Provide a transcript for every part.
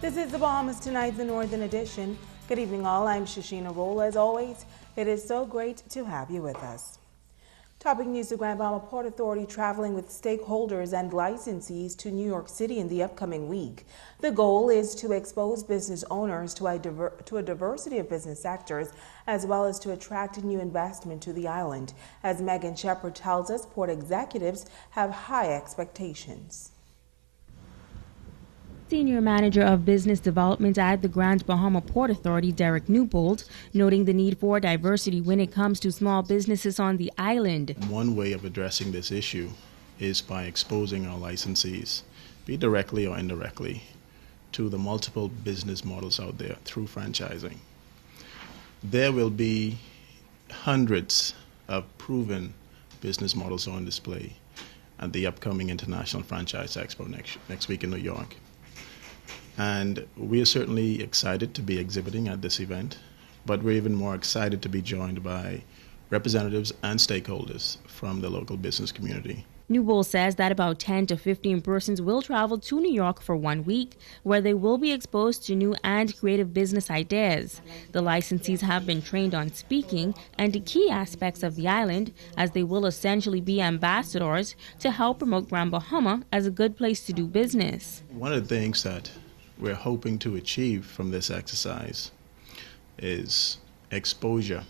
This is the Bahamas Tonight, the Northern Edition. Good evening, all. I'm Shashina Roll. As always, it is so great to have you with us. Topping news, the Grand Bahama Port Authority traveling with stakeholders and licensees to New York City in the upcoming week. The goal is to expose business owners to a diversity of business sectors, as well as to attract new investment to the island. As Megan Shepard tells us, port executives have high expectations. Senior Manager of Business Development at the Grand Bahama Port Authority, Derek Newbold, noting the need for diversity when it comes to small businesses on the island. One way of addressing this issue is by exposing our licensees, be it directly or indirectly, to the multiple business models out there through franchising. There will be hundreds of proven business models on display at the upcoming International Franchise Expo next week in New York. And we are certainly excited to be exhibiting at this event, but we're even more excited to be joined by representatives and stakeholders from the local business community. Newbold says that about 10 to 15 persons will travel to New York for 1 week, where they will be exposed to new and creative business ideas. The licensees have been trained on speaking and the key aspects of the island, as they will essentially be ambassadors to help promote Grand Bahama as a good place to do business. One of the things that we're hoping to achieve from this exercise is exposure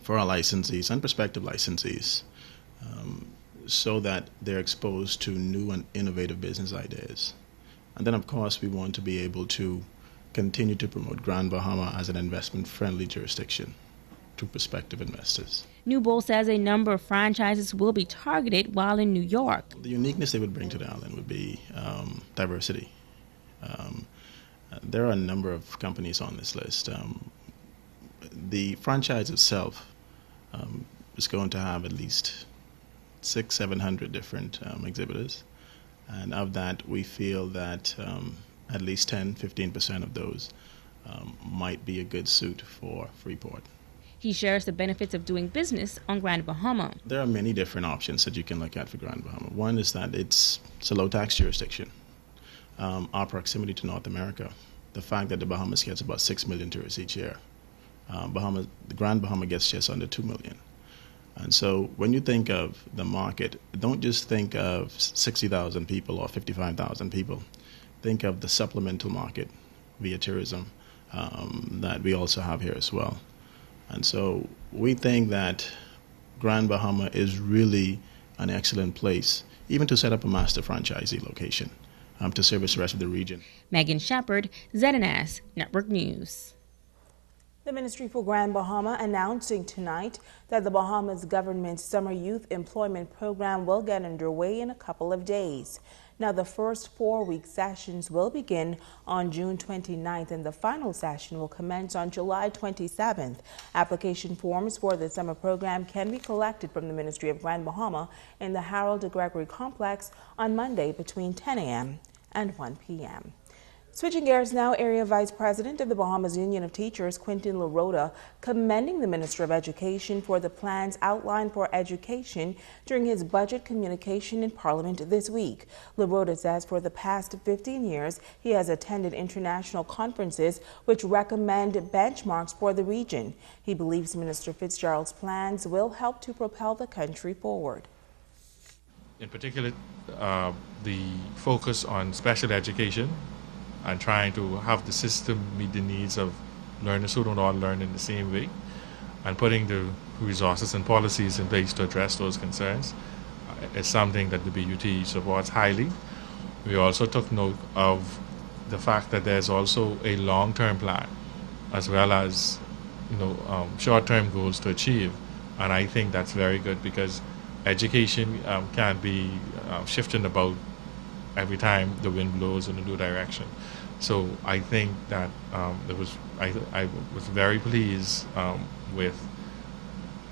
for our licensees and prospective licensees, so that they're exposed to new and innovative business ideas. And then, of course, we want to be able to continue to promote Grand Bahama as an investment-friendly jurisdiction to prospective investors. Newbold says a number of franchises will be targeted while in New York. The uniqueness they would bring to the island would be diversity. There are a number of companies on this list. The franchise itself is going to have at least 600-700 different exhibitors, and of that we feel that at least 10-15% of those might be a good suit for Freeport. He shares the benefits of doing business on Grand Bahama. There are many different options that you can look at for Grand Bahama. One is that it's a low tax jurisdiction. Our proximity to North America, the fact that the Bahamas gets about 6 million tourists each year. The Grand Bahama gets just under 2 million. And so when you think of the market, don't just think of 60,000 people or 55,000 people. Think of the supplemental market via tourism that we also have here as well. And so we think that Grand Bahama is really an excellent place, even to set up a master franchisee location to service the rest of the region. Megan Shepard, ZNS Network News. The Ministry for Grand Bahama announcing tonight that the Bahamas government's Summer Youth Employment Program will get underway in a couple of days. Now, the first 4-week sessions will begin on June 29th, and the final session will commence on July 27th. Application forms for the summer program can be collected from the Ministry of Grand Bahama in the Harold de Gregory Complex on Monday between 10 a.m. and 1 p.m. Switching gears now, Area Vice President of the Bahamas Union of Teachers, Quintin LaRota, commending the Minister of Education for the plans outlined for education during his budget communication in Parliament this week. LaRota says for the past 15 years, he has attended international conferences which recommend benchmarks for the region. He believes Minister Fitzgerald's plans will help to propel the country forward. In particular, the focus on special education and trying to have the system meet the needs of learners who don't all learn in the same way, and putting the resources and policies in place to address those concerns is something that the BUT supports highly. We also took note of the fact that there's also a long-term plan as well as short-term goals to achieve, and I think that's very good because education can't be shifting about every time the wind blows in a new direction. So I think that I was very pleased with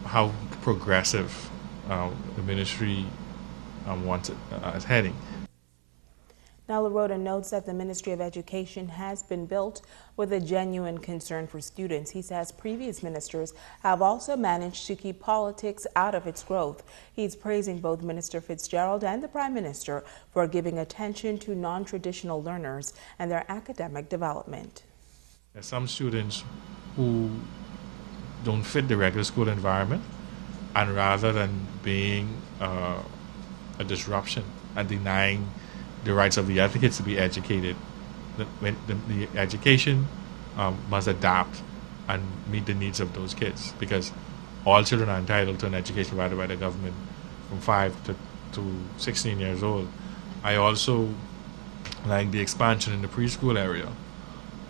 how progressive the ministry wants it is heading. Now, LaRota notes that the Ministry of Education has been built with a genuine concern for students. He says previous ministers have also managed to keep politics out of its growth. He's praising both Minister Fitzgerald and the Prime Minister for giving attention to non-traditional learners and their academic development. There's some students who don't fit the regular school environment, and rather than being a disruption and denying the rights of the other kids to be educated, the education must adapt and meet the needs of those kids, because all children are entitled to an education provided by the government from 5 to 16 years old. I also like the expansion in the preschool area,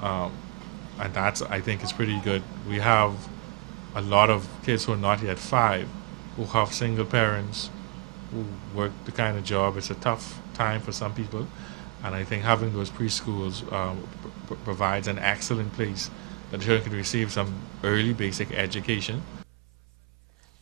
and that's, I think, is pretty good. We have a lot of kids who are not yet 5 who have single parents who work the kind of job. It's a tough time for some people, and I think having those preschools provides an excellent place that the children can receive some early basic education.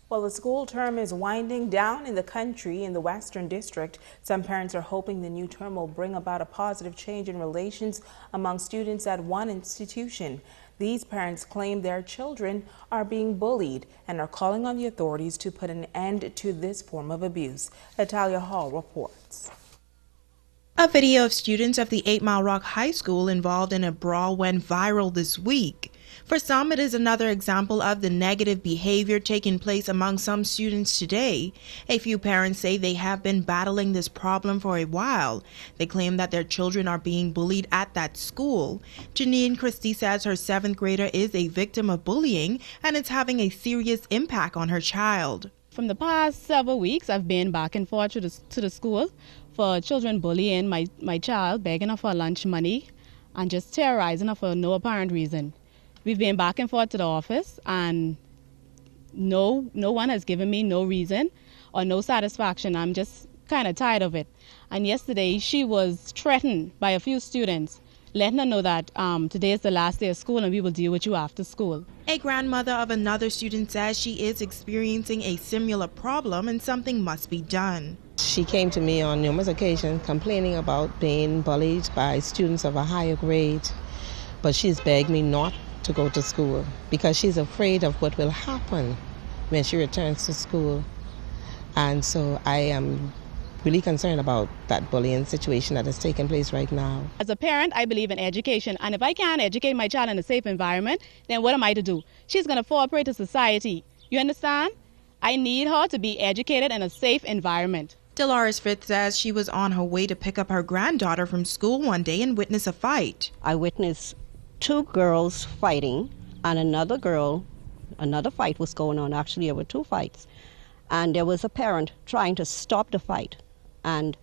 Well, the school term is winding down in the country. In the Western District, some parents are hoping the new term will bring about a positive change in relations among students at one institution. These parents claim their children are being bullied and are calling on the authorities to put an end to this form of abuse. Natalia Hall reports. A video of students of the 8 Mile Rock High School involved in a brawl went viral this week. For some, it is another example of the negative behavior taking place among some students today. A few parents say they have been battling this problem for a while. They claim that their children are being bullied at that school. Janine Christie says her 7th grader is a victim of bullying and it's having a serious impact on her child. From the past several weeks, I've been back and forth to the school for children bullying my child, begging her for lunch money and just terrorizing her for no apparent reason. We've been back and forth to the office, and no one has given me no reason or no satisfaction. I'm just kind of tired of it. And yesterday, she was threatened by a few students, letting her know that today is the last day of school and we will deal with you after school. A grandmother of another student says she is experiencing a similar problem and something must be done. She came to me on numerous occasions complaining about being bullied by students of a higher grade, but she's begged me not to go to school because she's afraid of what will happen when she returns to school. And so I am really concerned about that bullying situation that is taking place right now. As a parent, I believe in education, and if I can't educate my child in a safe environment, then what am I to do? She's going to fall prey to society. You understand? I need her to be educated in a safe environment. Dolores Fitz says she was on her way to pick up her granddaughter from school one day and witnessed a fight. I witnessed 2 girls fighting, and another fight was going on. Actually, there were 2 fights. And there was a parent trying to stop the fight. And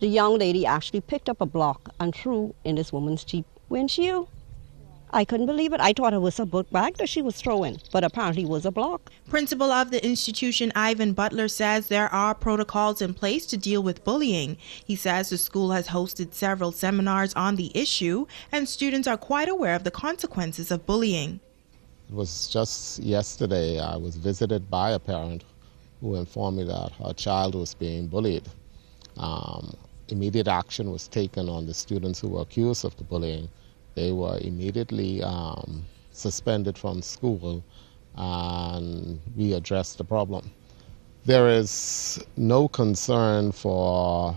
the young lady actually picked up a block and threw in this woman's cheap windshield. I couldn't believe it. I thought it was a book bag that she was throwing, but apparently it was a block. Principal of the institution, Ivan Butler, says there are protocols in place to deal with bullying. He says the school has hosted several seminars on the issue, and students are quite aware of the consequences of bullying. It was just yesterday I was visited by a parent who informed me that her child was being bullied. Immediate action was taken on the students who were accused of the bullying. They were immediately suspended from school, and we addressed the problem. There is no concern for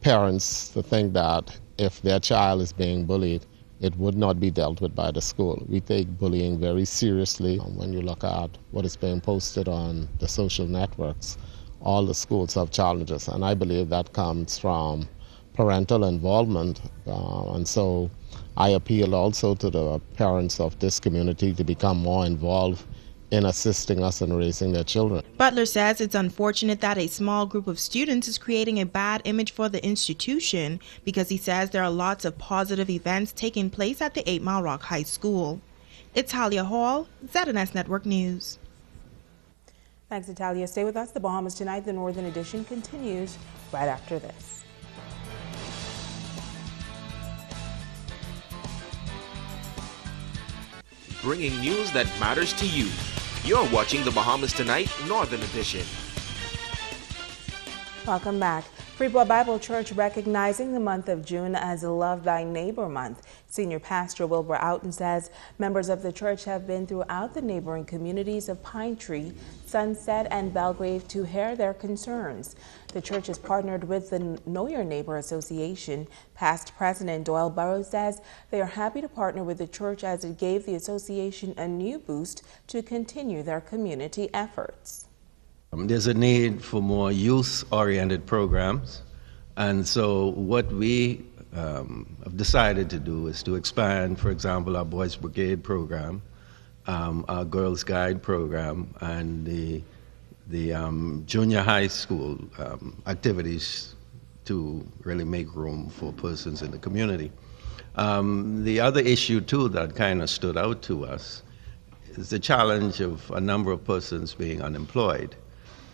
parents to think that if their child is being bullied, it would not be dealt with by the school. We take bullying very seriously. When you look at what is being posted on the social networks, all the schools have challenges, and I believe that comes from parental involvement, and so I appeal also to the parents of this community to become more involved in assisting us in raising their children. Butler says it's unfortunate that a small group of students is creating a bad image for the institution because he says there are lots of positive events taking place at the 8 Mile Rock High School. It's Talia Hall, ZNS Network News. Thanks, Natalia. Stay with us. The Bahamas Tonight, the Northern Edition, continues right after this. Bringing news that matters to you. You're watching the Bahamas Tonight, Northern Edition. Welcome back. Freeport Bible Church recognizing the month of June as Love Thy Neighbor Month. Senior Pastor Wilbur Outen says members of the church have been throughout the neighboring communities of Pine Tree, Sunset, and Belgrave to hear their concerns. The church is partnered with the Know Your Neighbor Association. Past President Doyle Burrows says they are happy to partner with the church as it gave the association a new boost to continue their community efforts. There's a need for more youth-oriented programs, and so what we have decided to do is to expand, for example, our Boys Brigade program, our Girls Guide program, and the junior high school activities to really make room for persons in the community. The other issue, too, that kind of stood out to us is the challenge of a number of persons being unemployed.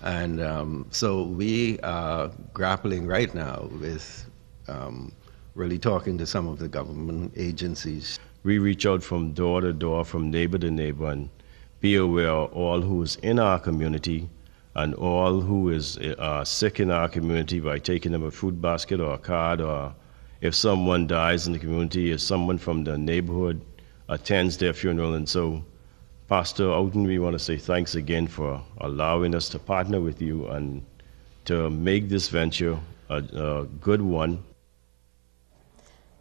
And so we are grappling right now with really talking to some of the government agencies. We reach out from door to door, from neighbor to neighbor, and be aware of all who is in our community and all who is sick in our community by taking them a fruit basket or a card, or if someone dies in the community, if someone from the neighborhood attends their funeral. And so Pastor Outen, we want to say thanks again for allowing us to partner with you and to make this venture a good one.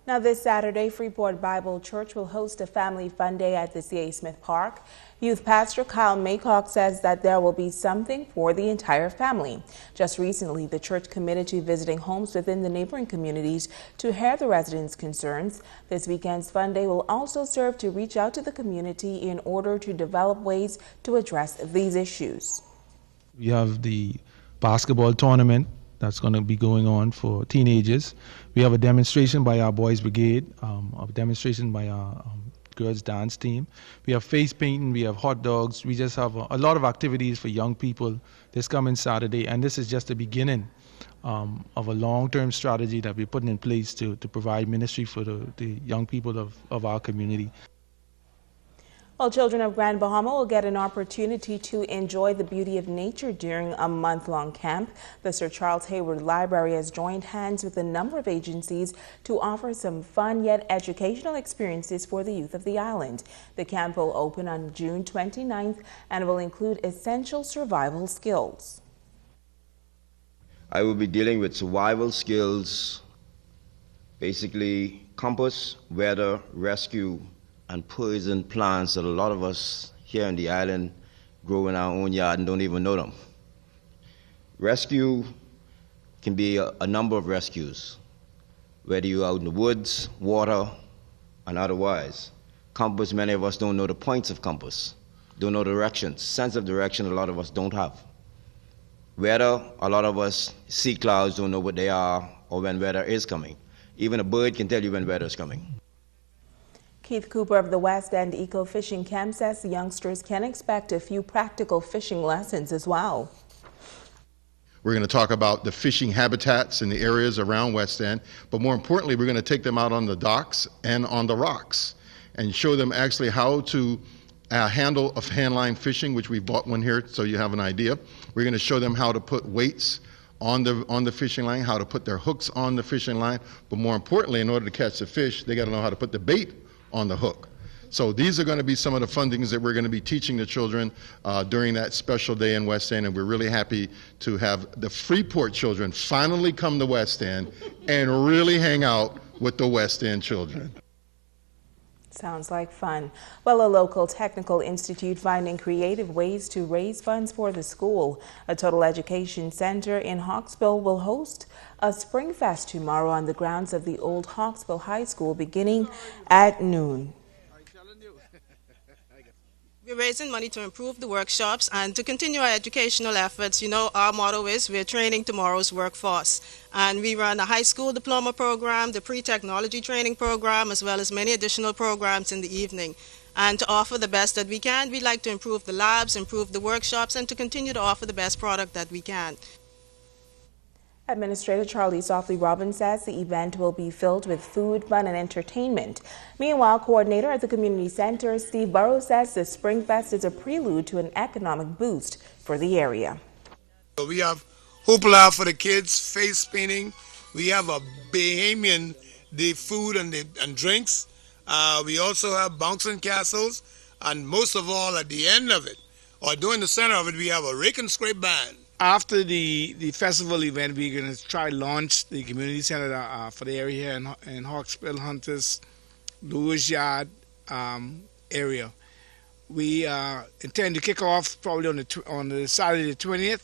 Now this Saturday, Freeport Bible Church will host a family fun day at the C.A. Smith Park. Youth Pastor Kyle Maycock says that there will be something for the entire family. Just recently, the church committed to visiting homes within the neighboring communities to hear the residents' concerns. This weekend's fun day will also serve to reach out to the community in order to develop ways to address these issues. We have the basketball tournament that's going to be going on for teenagers. We have a demonstration by our Boys Brigade, a demonstration by our girls dance team. We have face painting, we have hot dogs. We just have a lot of activities for young people this coming Saturday, and this is just the beginning of a long-term strategy that we're putting in place to provide ministry for the young people of our community. Well, children of Grand Bahama will get an opportunity to enjoy the beauty of nature during a month-long camp. The Sir Charles Hayward Library has joined hands with a number of agencies to offer some fun yet educational experiences for the youth of the island. The camp will open on June 29th and will include essential survival skills. I will be dealing with survival skills, basically compass, weather, rescue, and poison plants that a lot of us here on the island grow in our own yard and don't even know them. Rescue can be a number of rescues, whether you're out in the woods, water, and otherwise. Compass, many of us don't know the points of compass, don't know directions. Sense of direction a lot of us don't have. Weather, a lot of us see clouds, don't know what they are or when weather is coming. Even a bird can tell you when weather is coming. Keith Cooper of the West End Eco Fishing Camp says the youngsters can expect a few practical fishing lessons as well. We're going to talk about the fishing habitats in the areas around West End, but more importantly, we're going to take them out on the docks and on the rocks and show them actually how to handle a handline fishing, which we bought one here so you have an idea. We're going to show them how to put weights on the fishing line, how to put their hooks on the fishing line, but more importantly, in order to catch the fish, they got to know how to put the bait on the hook. So these are going to be some of the fun things that we're going to be teaching the children during that special day in West End, and we're really happy to have the Freeport children finally come to West End and really hang out with the West End children. Sounds like fun. Well, a local technical institute finding creative ways to raise funds for the school. A total education center in Hawksville will host a Spring Fest tomorrow on the grounds of the old Hawksville High School beginning at noon. We're raising money to improve the workshops and to continue our educational efforts. You know, our motto is we're training tomorrow's workforce. And we run a high school diploma program, the pre-technology training program, as well as many additional programs in the evening. And to offer the best that we can, we like to improve the labs, improve the workshops, and to continue to offer the best product that we can. Administrator Charlie Softly Robbins says the event will be filled with food, fun, and entertainment. Meanwhile, coordinator at the community center, Steve Burrows, says the Spring Fest is a prelude to an economic boost for the area. We have hoopla for the kids, face painting. We have a Bahamian, the food and drinks. We also have bouncing castles, and most of all, at the end of it, or during the center of it, we have a rake and scrape band. After the festival event, we're going to try launch the community center for the area here in Hawksbill, Hunters, Lewis Yard area. We intend to kick off probably on the Saturday the 20th.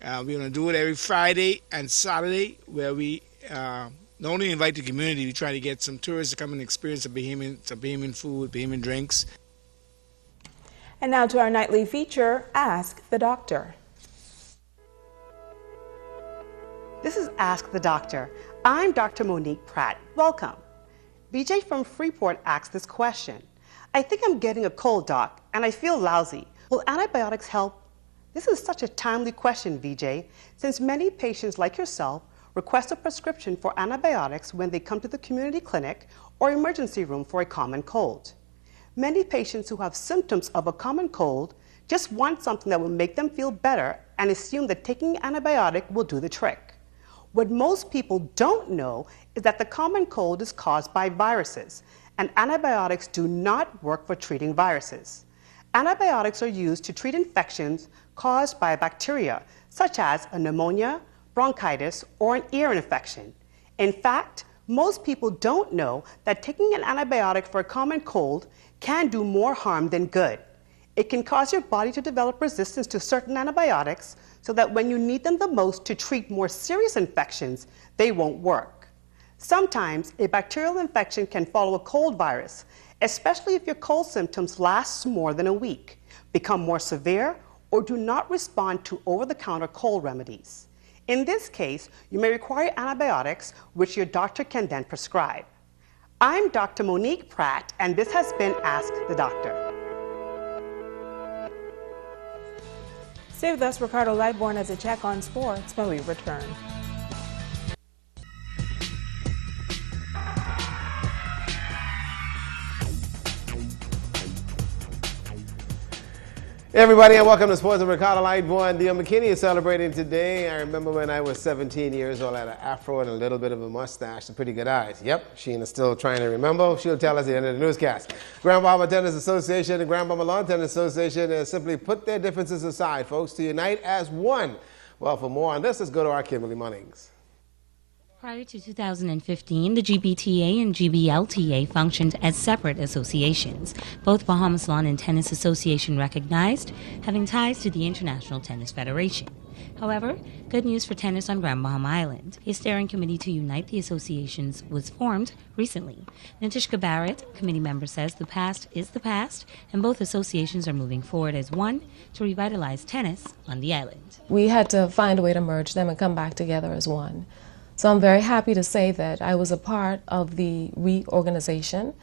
We're going to do it every Friday and Saturday, where we not only invite the community, we try to get some tourists to come and experience some Bahamian food, Bahamian drinks. And now to our nightly feature, Ask the Doctor. This is Ask the Doctor. I'm Dr. Monique Pratt. Welcome. BJ from Freeport asked this question. I think I'm getting a cold, doc, and I feel lousy. Will antibiotics help? This is such a timely question, VJ, since many patients like yourself request a prescription for antibiotics when they come to the community clinic or emergency room for a common cold. Many patients who have symptoms of a common cold just want something that will make them feel better and assume that taking an antibiotic will do the trick. What most people don't know is that the common cold is caused by viruses, and antibiotics do not work for treating viruses. Antibiotics are used to treat infections caused by bacteria, such as a pneumonia, bronchitis, or an ear infection. In fact, most people don't know that taking an antibiotic for a common cold can do more harm than good. It can cause your body to develop resistance to certain antibiotics so that when you need them the most to treat more serious infections, they won't work. Sometimes a bacterial infection can follow a cold virus, especially if your cold symptoms last more than a week, become more severe, or do not respond to over-the-counter cold remedies. In this case, you may require antibiotics, which your doctor can then prescribe. I'm Dr. Monique Pratt, and this has been Ask the Doctor. Stay with us, Ricardo Lightborn, as a check on sports when we return. Hey everybody, and welcome to Sports with Ricardo Lightborn. Dio McKinney is celebrating today. I remember when I was 17 years old, I had an afro and a little bit of a mustache and pretty good eyes. Yep, Sheena's still trying to remember. She'll tell us at the end of the newscast. Grand Bahama Tennis Association and Grand Bahama Lawn Tennis Association has simply put their differences aside, folks, to unite as one. Well, for more on this, let's go to our Kimberly Munnings. Prior to 2015, the GBTA and GBLTA functioned as separate associations. Both Bahamas Lawn and Tennis Association recognized, having ties to the International Tennis Federation. However, good news for tennis on Grand Bahama Island. A steering committee to unite the associations was formed recently. Natishka Barrett, committee member, says the past is the past, and both associations are moving forward as one to revitalize tennis on the island. We had to find a way to merge them and come back together as one. So I'm very happy to say that I was a part of the reorganization,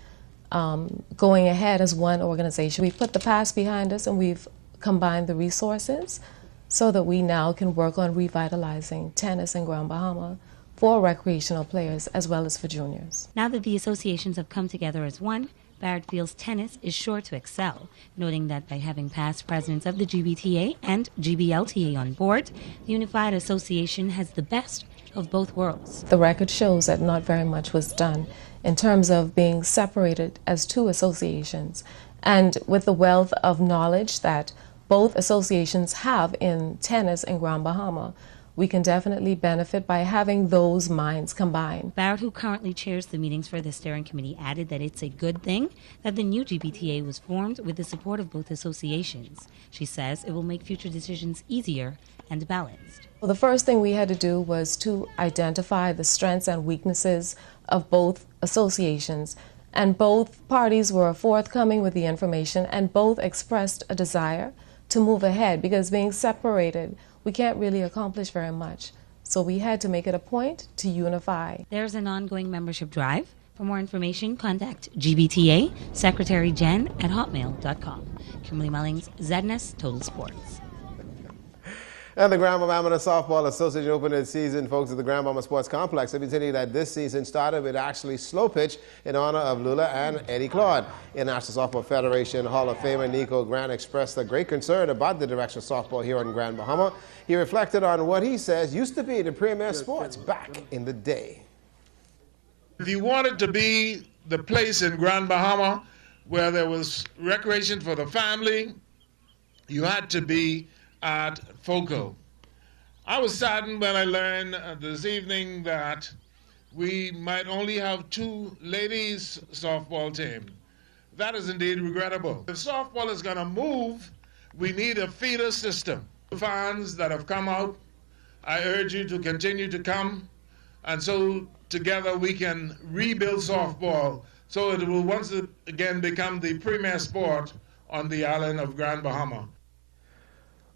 going ahead as one organization. We've put the past behind us and we've combined the resources so that we now can work on revitalizing tennis in Grand Bahama for recreational players as well as for juniors. Now that the associations have come together as one, Barrett feels tennis is sure to excel, noting that by having past presidents of the GBTA and GBLTA on board, the unified association has the best of both worlds. The record shows that not very much was done in terms of being separated as two associations. And with the wealth of knowledge that both associations have in tennis in Grand Bahama, we can definitely benefit by having those minds combined. Barrett, who currently chairs the meetings for the steering committee, added that it's a good thing that the new GBTA was formed with the support of both associations. She says it will make future decisions easier and balanced. Well, the first thing we had to do was to identify the strengths and weaknesses of both associations, and both parties were forthcoming with the information and both expressed a desire to move ahead, because being separated, we can't really accomplish very much. So we had to make it a point to unify. There's an ongoing membership drive. For more information, contact GBTA Secretary Jen at hotmail.com. Kimberly Mullings, ZNS Total Sports. And the Grand Bahama Softball Association opened its season, folks, at the Grand Bahama Sports Complex. Let me tell you that this season started with actually slow pitch in honor of Lula and Eddie Claude. International Softball Federation Hall of Famer Nico Grant expressed a great concern about the direction of softball here in Grand Bahama. He reflected on what he says used to be the premier sports back in the day. If you wanted to be the place in Grand Bahama where there was recreation for the family, you had to be at Focal. I was saddened when I learned this evening that we might only have 2 ladies softball team. That is indeed regrettable. If softball is going to move, we need a feeder system. Fans that have come out, I urge you to continue to come, and so together we can rebuild softball so it will once again become the premier sport on the island of Grand Bahama.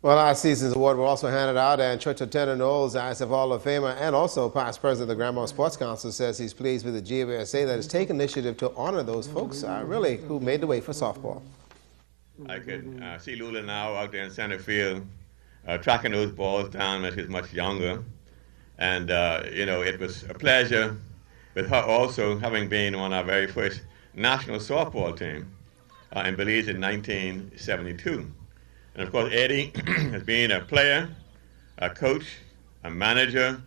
Well, last season's award were also handed out, and Church of Tenor Knowles, ISF Hall of Famer and also past president of the Grand Bahama Sports Council, says he's pleased with the GBSA that has taken initiative to honor those folks really who made the way for softball. I could see Lula now out there in center field tracking those balls down when she was much younger. And, you know, it was a pleasure with her also having been on our very first national softball team in Belize in 1972. And of course, Eddie has been a player, a coach, a manager,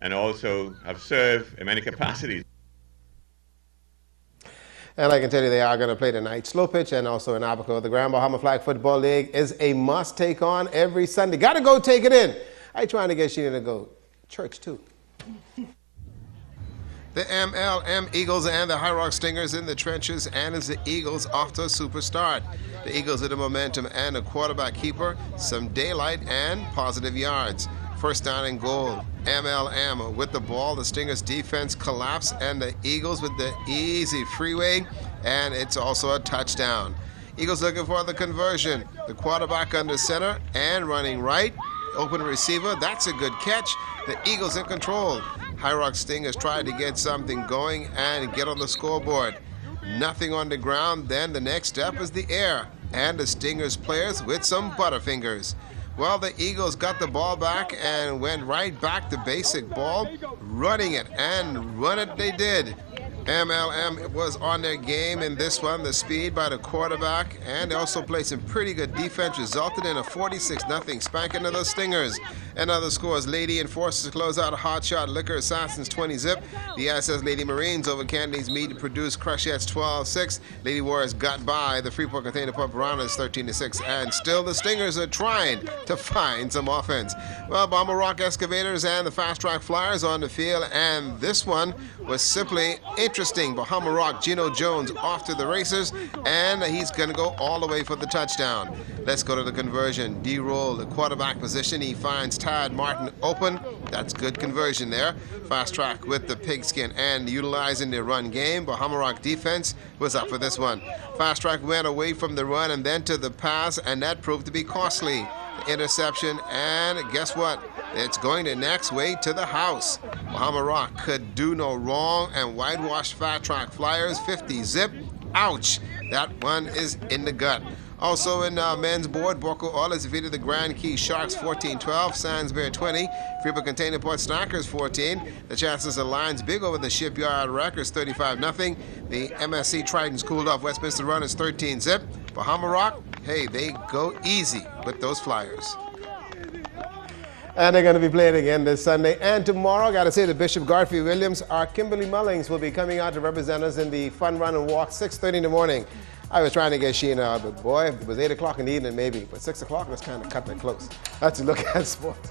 and also have served in many capacities. And I can tell you they are going to play tonight. Slow pitch and also in Abaco. The Grand Bahama Flag Football League is a must take on every Sunday. Got to go take it in. I trying to get Sheena to go. Church, too. The MLM Eagles and the High Rock Stingers in the trenches, and as the Eagles off to a super start. The Eagles with the momentum and a quarterback keeper, some daylight and positive yards. First down and goal. MLM with the ball. The Stingers defense collapse, and the Eagles with the easy freeway, and it's also a touchdown. Eagles looking for the conversion. The quarterback under center and running right. Open receiver, that's a good catch. The Eagles in control. High Rock Stingers tried to get something going and get on the scoreboard. Nothing on the ground, then the next step is the air. And the Stingers players with some butterfingers. Well, the Eagles got the ball back and went right back to basic ball, running it, and run it they did. MLM was on their game in this one. The speed by the quarterback, and they also played some pretty good defense, resulted in a 46-0 spanking of the Stingers. And other scores: Lady Enforcers close out a Hot Shot Liquor Assassins 20-zip. The SS Lady Marines over Candidates Meat produced Crushets 12-6. Lady Warriors got by the Freeport Container Pump Piranhas 13-6. And still the Stingers are trying to find some offense. Well, Bahama Rock Excavators and the Fast Track Flyers on the field, and this one was simply interesting. Bahama Rock, Gino Jones off to the races, and he's going to go all the way for the touchdown. Let's go to the conversion. D-roll, the quarterback position. He finds Tad Martin open. That's good conversion there. Fast Track with the pigskin and utilizing the run game. Bahama Rock defense was up for this one. Fast Track went away from the run and then to the pass, and that proved to be costly. The interception, and guess what? It's going the next way to the house. Bahama Rock could do no wrong, and whitewashed Fast Track Flyers 50-zip. Ouch! That one is in the gut. Also in men's board, Boko Oilers defeated the Grand Key Sharks 14-12, Sandsbury 20, Freeport Container Port Snackers 14. The Chancellor's Lions big over the Shipyard Wreckers 35-0. The MSC Tritons cooled off Westminster Runners 13-zip. Bahama Rock, hey, they go easy with those Flyers. And they're going to be playing again this Sunday and tomorrow. Got to say, the Bishop Garfield Williams, our Kimberly Mullings will be coming out to represent us in the Fun Run and Walk 6:30 in the morning. I was trying to get Sheena, but boy, it was 8 o'clock in the evening maybe, but 6 o'clock was kind of cutting it close. That's a look at sports.